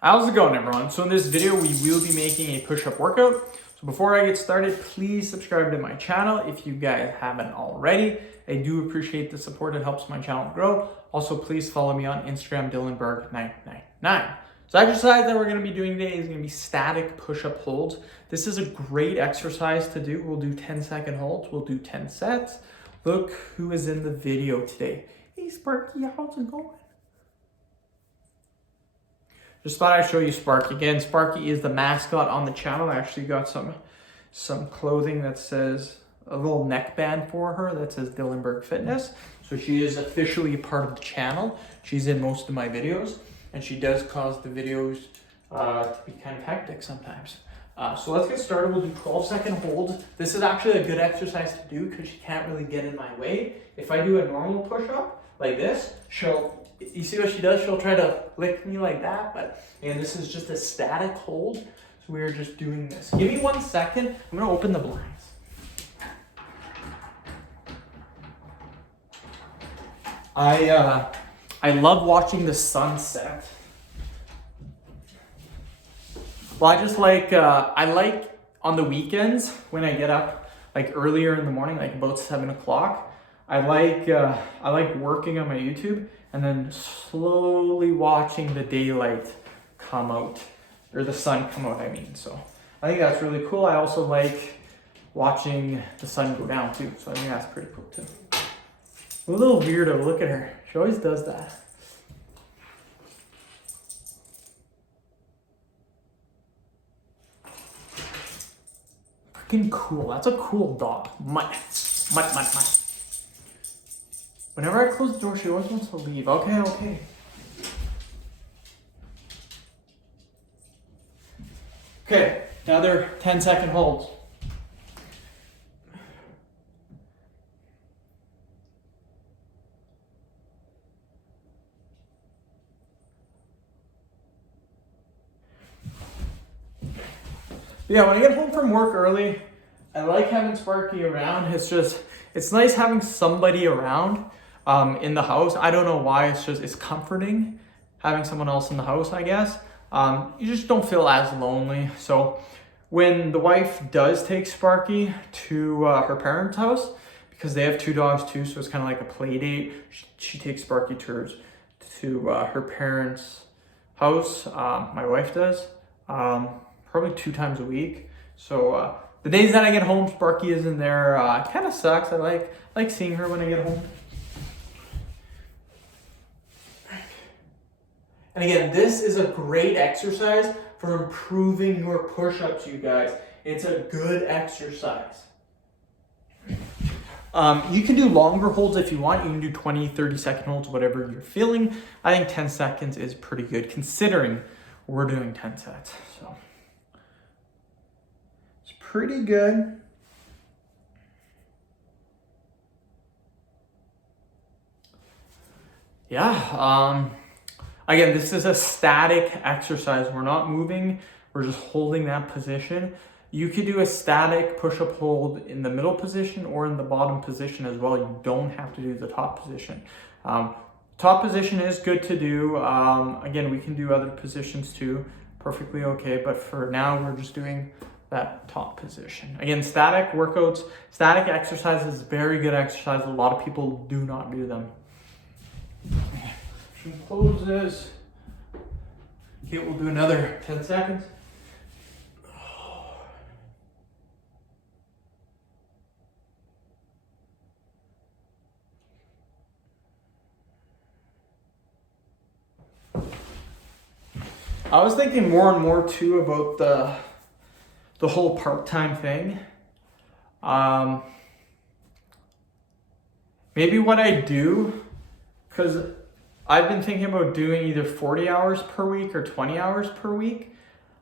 How's it going, everyone? So in this video, we will be making a push-up workout. So before I get started, please subscribe to my channel if you guys haven't already. I do appreciate the support. It helps my channel grow. Also, please follow me on Instagram, DylanBerg999. So the exercise that we're going to be doing today is going to be static push-up holds. This is a great exercise to do. We'll do 10-second holds. We'll do 10 sets. Look who is in the video today. Hey, Sparky, how's it going? Just thought I'd show you Sparky again. Sparky is the mascot on the channel. I actually got some clothing that says a little neckband for her that says Dylan Fitness. So she is officially a part of the channel. She's in most of my videos, and she does cause the videos to be kind of hectic sometimes. So let's get started. We'll do 12-second holds. This is actually a good exercise to do because she can't really get in my way. If I do a normal push-up like this, you see what she does? She'll try to lick me like that, but and this is just a static hold. So we're just doing this. Give me 1 second. I'm gonna open the blinds. I love watching the sunset. Well, I like on the weekends when I get up like earlier in the morning, like about 7 o'clock. I like working on my YouTube and then slowly watching the daylight come out, or the sun come out, I mean. So I think that's really cool. I also like watching the sun go down too. So I think that's pretty cool too. A little weirdo, look at her. She always does that. Freaking cool. That's a cool dog. Mutt. Whenever I close the door, she always wants to leave. Okay. Okay, another 10-second holds. Yeah, when I get home from work early, I like having Sparky around. It's nice having somebody around in the house. I don't know why, it's comforting having someone else in the house, I guess. You just don't feel as lonely. So when the wife does take Sparky to her parents' house, because they have 2 dogs too, so it's kind of like a play date, she takes Sparky to her parents' house. My wife does. Probably 2 times a week. So the days that I get home, Sparky isn't there. It kind of sucks. I like seeing her when I get home. And again, this is a great exercise for improving your push-ups, you guys. It's a good exercise. You can do longer holds if you want. You can do 20, 30-second holds, whatever you're feeling. I think 10 seconds is pretty good considering we're doing 10 sets. So it's pretty good. Yeah. Again, this is a static exercise. We're not moving. We're just holding that position. You could do a static push-up hold in the middle position or in the bottom position as well. You don't have to do the top position. Top position is good to do. Again, we can do other positions too. Perfectly okay. But for now, we're just doing that top position. Again, static workouts, static exercises, very good exercise. A lot of people do not do them. Close this. Okay, we'll do another 10 seconds. I was thinking more and more too about the whole part-time thing. Maybe what I do, because I've been thinking about doing either 40 hours per week or 20 hours per week.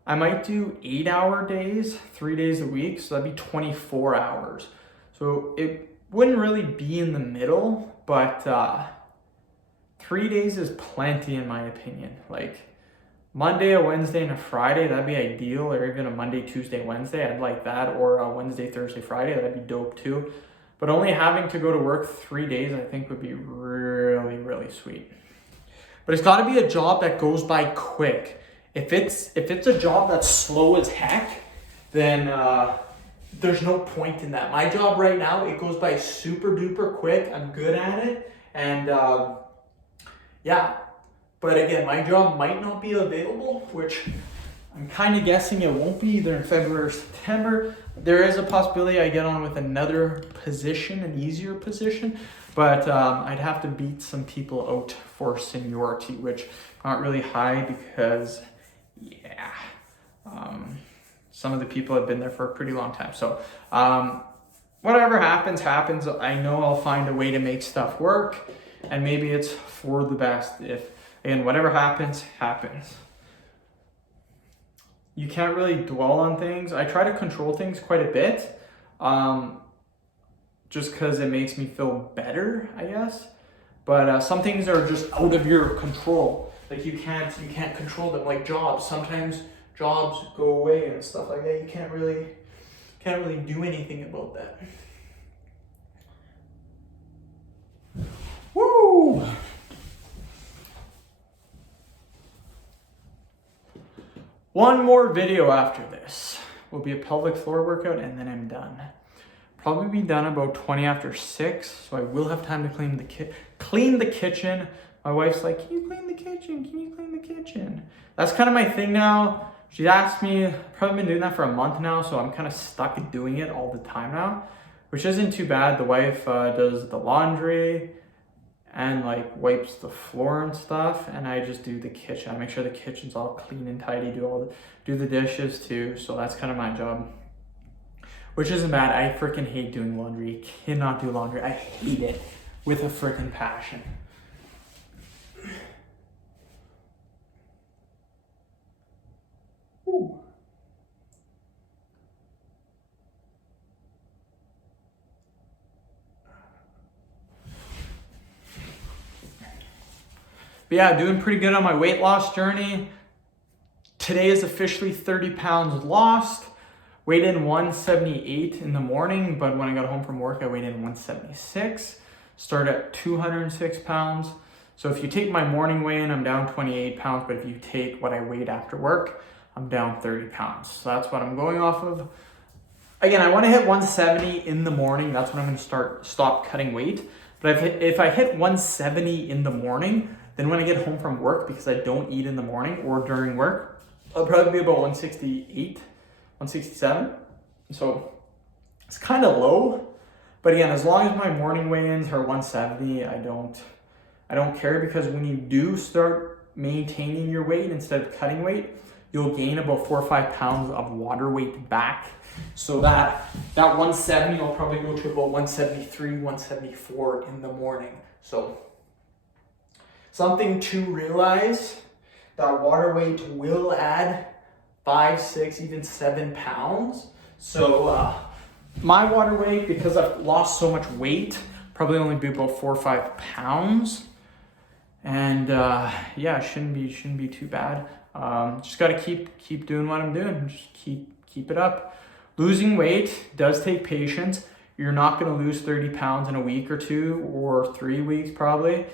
I might do 8-hour days, 3 days a week, so that'd be 24 hours. So it wouldn't really be in the middle, but 3 days is plenty in my opinion. Like Monday, a Wednesday, and a Friday, that'd be ideal, or even a Monday, Tuesday, Wednesday, I'd like that, or a Wednesday, Thursday, Friday, that'd be dope too. But only having to go to work 3 days, I think would be really, really sweet. But it's got to be a job that goes by quick. If it's a job that's slow as heck, then there's no point in that. My job right now, it goes by super duper quick. I'm good at it, and yeah. But again, my job might not be available, which I'm kind of guessing it won't be either in February or September. There is a possibility I get on with another position, an easier position, but I'd have to beat some people out for seniority, which aren't really high because, yeah, some of the people have been there for a pretty long time. So whatever happens, happens. I know I'll find a way to make stuff work, and maybe it's for the best. And whatever happens, happens. You can't really dwell on things. I try to control things quite a bit, just because it makes me feel better, I guess. But some things are just out of your control. Like you can't control them. Like jobs. Sometimes jobs go away and stuff like that. You can't really do anything about that. Woo! One more video after this will be a pelvic floor workout, and then I'm done. Probably be done about 20 after 6, so I will have time to clean the kitchen. My wife's like, can you clean the kitchen? Can you clean the kitchen? That's kind of my thing now. She asked me, I've probably been doing that for a month now, so I'm kind of stuck at doing it all the time now, which isn't too bad. The wife does the laundry and like wipes the floor and stuff, and I just do the kitchen. I make sure the kitchen's all clean and tidy, do the dishes too. So that's kind of my job, which isn't bad. I freaking hate doing laundry. Cannot do laundry. I hate it with a freaking passion. Ooh. But yeah, doing pretty good on my weight loss journey. Today is officially 30 pounds lost. Weighed in 178 in the morning, but when I got home from work, I weighed in 176. Started at 206 pounds. So if you take my morning weigh-in, I'm down 28 pounds, but if you take what I weighed after work, I'm down 30 pounds. So that's what I'm going off of. Again, I want to hit 170 in the morning. That's when I'm going to stop cutting weight. But if I hit 170 in the morning, then when I get home from work, because I don't eat in the morning or during work, I'll probably be about 168, 167. So it's kind of low. But again, as long as my morning weigh-ins are 170, I don't care, because when you do start maintaining your weight instead of cutting weight, you'll gain about 4 or 5 pounds of water weight back. So that 170 will probably go to about 173, 174 in the morning. So something to realize, that water weight will add 5, 6, even 7 pounds. So my water weight, because I've lost so much weight, probably only be about 4 or 5 pounds. And yeah, shouldn't be too bad. Just gotta keep doing what I'm doing. Just keep it up. Losing weight does take patience. You're not gonna lose 30 pounds in a week or 2 or 3 weeks probably.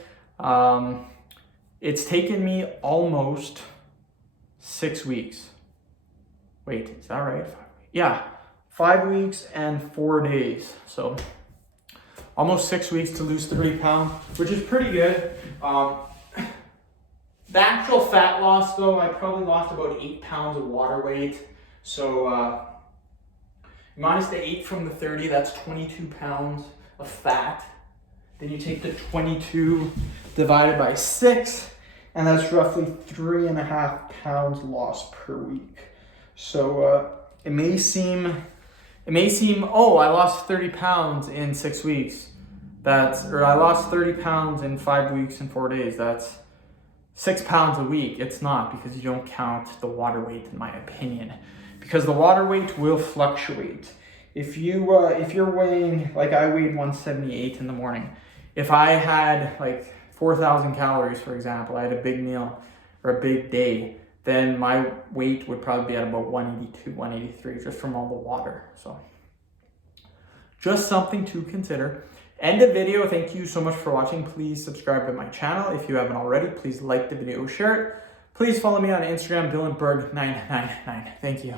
It's taken me almost 6 weeks. Wait, is that right? Yeah, 5 weeks and 4 days. So almost 6 weeks to lose 30 pounds, which is pretty good. The actual fat loss though, I probably lost about 8 pounds of water weight. So minus the 8 from the 30, that's 22 pounds of fat. Then you take the 22 divided by 6, and that's roughly 3.5 pounds lost per week. So it may seem, oh, I lost 30 pounds in 6 weeks. Or I lost 30 pounds in 5 weeks and 4 days. That's 6 pounds a week. It's not, because you don't count the water weight, in my opinion, because the water weight will fluctuate. If you're weighing, like I weighed 178 in the morning. If I had like 4,000 calories, for example, I had a big meal or a big day, then my weight would probably be at about 182, 183, just from all the water. So just something to consider. End of video. Thank you so much for watching. Please subscribe to my channel if you haven't already. Please like the video, share it. Please follow me on Instagram, BylanBerg999. Thank you.